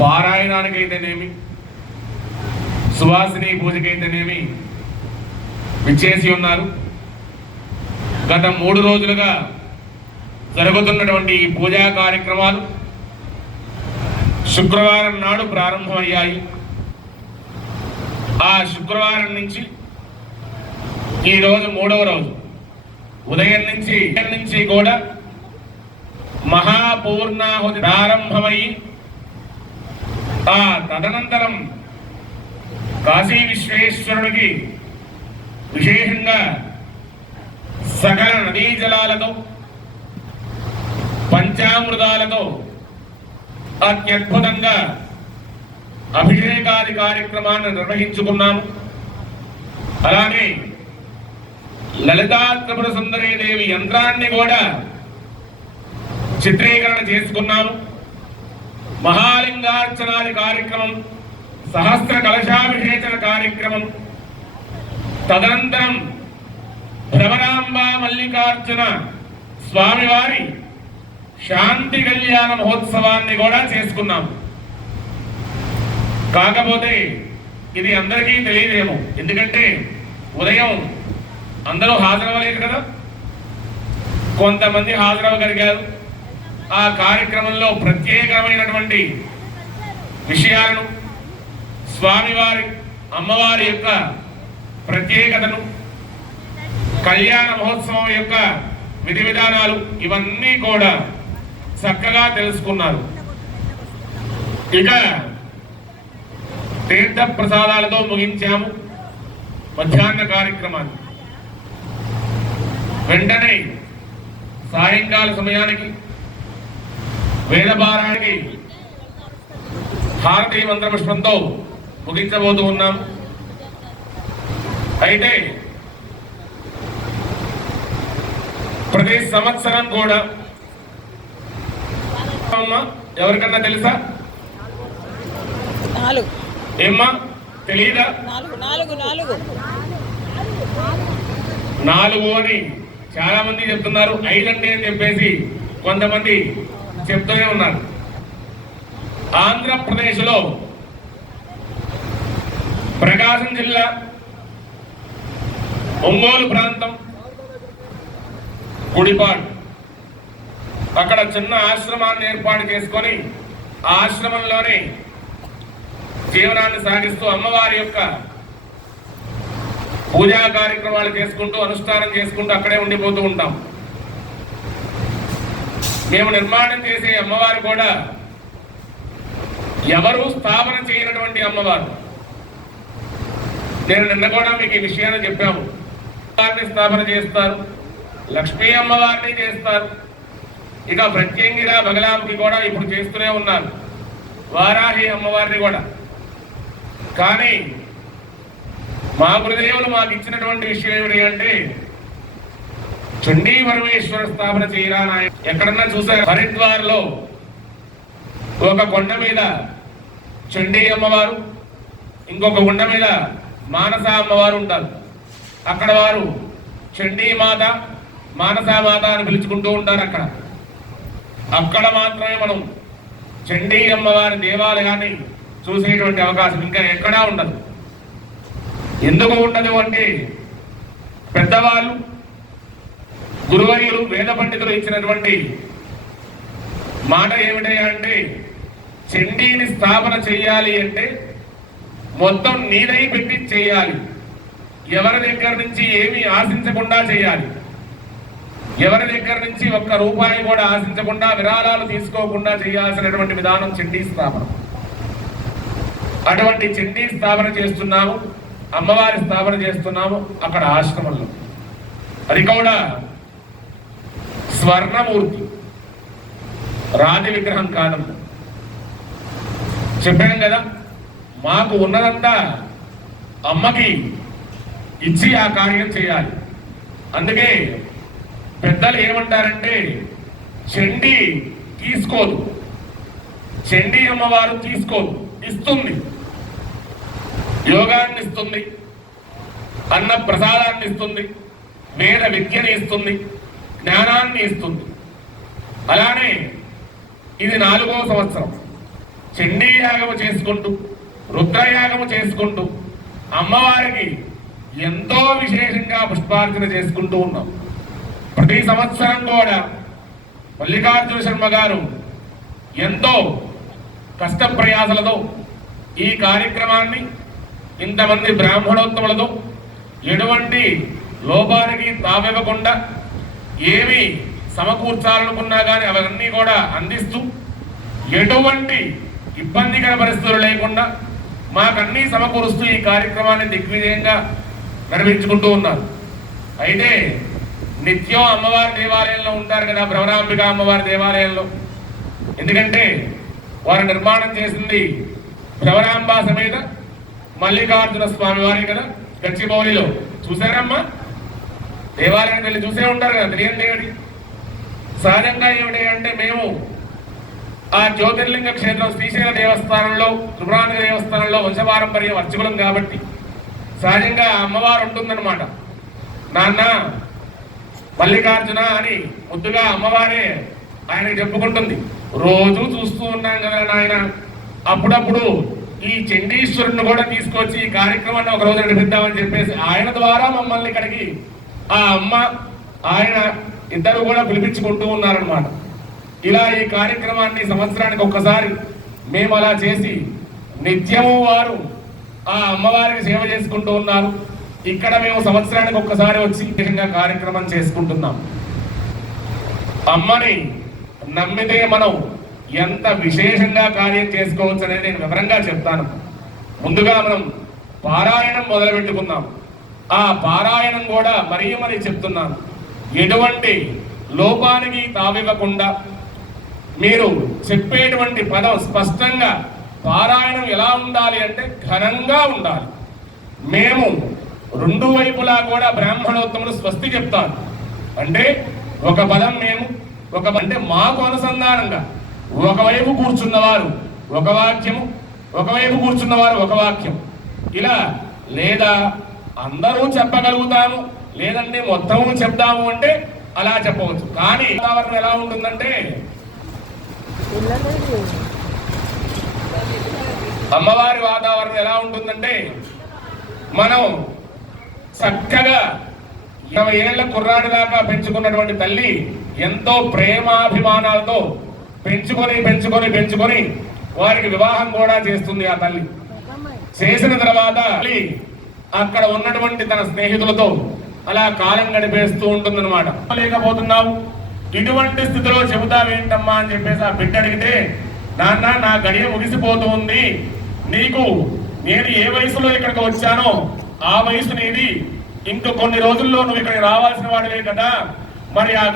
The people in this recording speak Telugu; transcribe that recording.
పారాయణానికైతేనేమి, సువాసిని పూజకైతేనేమి విచ్చేసి ఉన్నారు. గత 3 రోజులుగా జరుగుతున్నటువంటి ఈ పూజా కార్యక్రమాలు శుక్రవారం నాడు ప్రారంభమయ్యాయి. ఆ శుక్రవారం నుంచి ఈరోజు 3వ రోజు ఉదయం నుంచి కూడా మహాపూర్ణాహుతి ప్రారంభమై ఆ తదనంతరం కాశీ విశ్వేశ్వరుడికి విశేషంగా సకల నదీ జలాలతో పంచామృతాలతో అత్యద్భుతంగా అభిషేకాది కార్యక్రమాన్ని నిర్వహించుకున్నాము. అలానే లలితా త్రిపుర సుందరీ దేవి యంత్రాన్ని కూడా చిత్రీకరణ చేసుకున్నాము. మహాలింగార్చనాది కార్యక్రమం, సహస్ర కలశాభిషేచన కార్యక్రమం, తదనంతరం భ్రమరాంబ మల్లికార్జున స్వామివారి శాంతి కళ్యాణ మహోత్సవాన్ని కూడా చేసుకున్నాం. కాకపోతే ఇది అందరికీ తెలియదేమో, ఎందుకంటే ఉదయం అందరూ హాజరవ్వలేదు కదా, కొంతమంది హాజరవ్వగలిగారు. ఆ కార్యక్రమంలో ప్రత్యేకమైనటువంటి విషయాలను, స్వామివారి అమ్మవారి యొక్క ప్రత్యేకతను, కళ్యాణ మహోత్సవం యొక్క విధి విధానాలు ఇవన్నీ కూడా చక్కగా తెలుసుకున్నారు. ఇక తీర్థ ప్రసాదాలతో ముగించాము మధ్యాహ్న కార్యక్రమాన్ని. వెంటనే సాయంకాల సమయానికి వేదపారాయణకి హారతి మంత్రపుష్పంతో ముగించబోతూ ఉన్నాం. అయితే ప్రతి సంవత్సరం కూడా ఎవరికన్నా తెలుసా? ఏమ్మా తెలీదా? 4 అని చాలా మంది చెప్తున్నారు. 5 అంటే అని చెప్పేసి కొంతమంది చెప్తూనే ఉన్నారు. ఆంధ్రప్రదేశ్లో ప్రకాశం జిల్లా ఒంగోలు ప్రాంతం గుడిపాడు, అక్కడ చిన్న ఆశ్రమాన్ని ఏర్పాటు చేసుకొని ఆ ఆశ్రమంలోనే జీవనాన్ని సాగిస్తూ అమ్మవారి యొక్క పూజా కార్యక్రమాలు చేసుకుంటూ అనుష్ఠానం చేసుకుంటూ అక్కడే ఉండిపోతూ ఉంటాం. మేము నిర్మాణం చేసే అమ్మవారు కూడా ఎవరు స్థాపన చేయనటువంటి అమ్మవారు. నేను నిన్న కూడా మీకు ఈ విషయాన్ని చెప్పాము. అమ్మవారిని స్థాపన చేస్తారు, లక్ష్మీ అమ్మవారిని చేస్తారు, ఇక ప్రత్యంగిర బగలాంకి కూడా ఇప్పుడు చేస్తూనే ఉన్నారు, వారాహి అమ్మవారిని కూడా. కానీ మా గురుదేవులు మాకు ఇచ్చినటువంటి విషయం ఏమిటి అంటే చండీ పరమేశ్వర స్థాపన చేయరా. ఎక్కడన్నా చూసారు? హరిద్వార్లో ఒక కొండ మీద చండీ అమ్మవారు, ఇంకొక కొండ మీద మానస అమ్మవారు ఉంటారు. అక్కడ వారు చండీమాత, మానసామాత అని పిలుచుకుంటూ ఉంటారు. అక్కడ మాత్రమే మనం చండీ అమ్మవారి దేవాలయాన్ని చూసేటువంటి అవకాశం ఇంకా ఎక్కడా ఉండదు. ఎందుకు ఉండదు అంటే పెద్దవాళ్ళు, గురువర్యులు, వేద పండితులు ఇచ్చినటువంటి మాట ఏమిటయ్యా అంటే చండీని స్థాపన చేయాలి అంటే మొత్తం నీదై పెట్టి చేయాలి, ఎవరి దగ్గర నుంచి ఏమీ ఆశించకుండా చేయాలి, ఎవరి దగ్గర నుంచి ఒక్క రూపాయి కూడా ఆశించకుండా, విరాళాలు తీసుకోకుండా చేయాల్సినటువంటి విధానం చండీ స్థాపన. అటువంటి చండీ స్థాపన చేస్తున్నాము, అమ్మవారి స్థాపన చేస్తున్నాము అక్కడ ఆశ్రమంలో. అది కూడా స్వర్ణమూర్తి, రాతి విగ్రహం కాదమ్మ. చెప్పాను కదా, మాకు ఉన్నదంతా అమ్మకి ఇచ్చి ఆ కార్యం చేయాలి. అందుకే పెద్దలు ఏమంటారంటే చండీ తీసుకోదు, చండీ అమ్మవారు తీసుకోదు, ఇస్తుంది. యోగాన్ని ఇస్తుంది, అన్న ప్రసాదాన్ని ఇస్తుంది, వేద విద్యని ఇస్తుంది, జ్ఞానాన్ని ఇస్తుంది. అలానే ఇది 4వ సంవత్సరం. చండీ యాగము చేసుకుంటూ రుద్రయాగము చేసుకుంటూ అమ్మవారికి ఎంతో విశేషంగా పుష్పార్చన చేసుకుంటూ ఉన్నాం. ప్రతి సంవత్సరం కూడా మల్లికార్జున శర్మ గారు ఎంతో కష్టప్రయాసలతో ఈ కార్యక్రమాన్ని ఇంతమంది బ్రాహ్మణోత్తములతో ఎటువంటి లోపానికి తావివ్వకుండా ఏమి సమకూర్చాలనుకున్నా కానీ అవన్నీ కూడా అందిస్తూ ఎటువంటి ఇబ్బందికర పరిస్థితులు లేకుండా మాకన్నీ సమకూరుస్తూ ఈ కార్యక్రమాన్ని దిగ్విజయంగా నిర్వహించుకుంటూ ఉన్నారు. అయితే నిత్యం అమ్మవారి దేవాలయంలో ఉంటారు కదా, భ్రమరాంబిక అమ్మవారి దేవాలయంలో. ఎందుకంటే వారు నిర్మాణం చేసింది భ్రమరాంబ సమేత మల్లికార్జున స్వామి వారి కదా, గచ్చిబౌలిలో. చూసారమ్మా? దేవాలయానికి వెళ్ళి చూసే ఉంటారు కదా, తెలియని దేవుడి. సహజంగా ఏమిటి అంటే మేము ఆ జ్యోతిర్లింగ క్షేత్రం శ్రీశైల దేవస్థానంలో, త్రిపురాంతక దేవస్థానంలో వంశపారంపర్య అర్చకులం కాబట్టి సహజంగా అమ్మవారు ఉంటుందన్నమాట. నాన్న మల్లికార్జున అని ముద్దుగా అమ్మవారే ఆయనకి చెప్పుకుంటుంది. రోజు చూస్తూ ఉన్నాం కదా నాయన, అప్పుడప్పుడు ఈ చండీశ్వరుని కూడా తీసుకొచ్చి ఈ కార్యక్రమాన్ని ఒక రోజు నడిపిద్దామని చెప్పేసి ఆయన ద్వారా మమ్మల్ని ఇక్కడికి ఆ అమ్మ ఆయన ఇద్దరు కూడా పిలిపించుకుంటూ ఉన్నారనమాట. ఇలా ఈ కార్యక్రమాన్ని సంవత్సరానికి ఒక్కసారి మేము అలా చేసి నిత్యము వారు ఆ అమ్మవారికి సేవ చేసుకుంటూ ఉన్నారు. ఇక్కడ మేము సంవత్సరానికి ఒక్కసారి వచ్చి విశేషంగా కార్యక్రమం చేసుకుంటున్నాం. అమ్మని నమ్మితే మనం ఎంత విశేషంగా కార్యం చేసుకోవచ్చు అనేది నేను వివరంగా చెప్తాను. ముందుగా మనం పారాయణం మొదలు పెట్టుకుందాం. ఆ పారాయణం కూడా మరీ చెప్తున్నాను, ఎటువంటి లోపానికి తావివ్వకుండా మీరు చెప్పేటువంటి పదం స్పష్టంగా పారాయణం ఎలా ఉండాలి అంటే ఘనంగా ఉండాలి. మేము రెండు వైపులా కూడా బ్రాహ్మణోత్తములు స్వస్తి చెప్తారు. అంటే ఒక పదం మేము అంటే మాకు అనుసంధానంగా ఒకవైపు కూర్చున్నవారు ఒక వాక్యము, ఒకవైపు కూర్చున్నవారు ఒక వాక్యం, ఇలా లేదా అందరూ చెప్పగలుగుతాము లేదంటే మొత్తము చెప్తాము అంటే అలా చెప్పవచ్చు. కానీ వాతావరణం ఎలా ఉంటుందంటే అమ్మవారి వాతావరణం ఎలా ఉంటుందంటే మనం చక్కగా 20 ఏళ్ల కుర్రాడి దాకా పెంచుకున్నటువంటి తల్లి ఎంతో ప్రేమాభిమానాలతో పెంచుకొని వారికి వివాహం కూడా చేస్తుంది. ఆ తల్లి చేసిన తర్వాత అక్కడ ఉన్నటువంటి తన స్నేహితులతో అలా కాలం గడిపేస్తూ ఉంటుందన్నమాట. లేకపోతున్నావు ఇటువంటి స్థితిలో చెబుతావేంటమ్మా అని చెప్పేసి ఆ బిడ్డ అడిగితే, నాన్న నా గడియ ముగిసిపోతూ ఉంది, నీకు నేను ఏ వయసులో ఇక్కడికి వచ్చానో ఆ వయసు నీది, ఇంకో కొన్ని రోజుల్లో నువ్వు ఇక్కడికి రావాల్సిన వాడివే కదా, మరి ఆ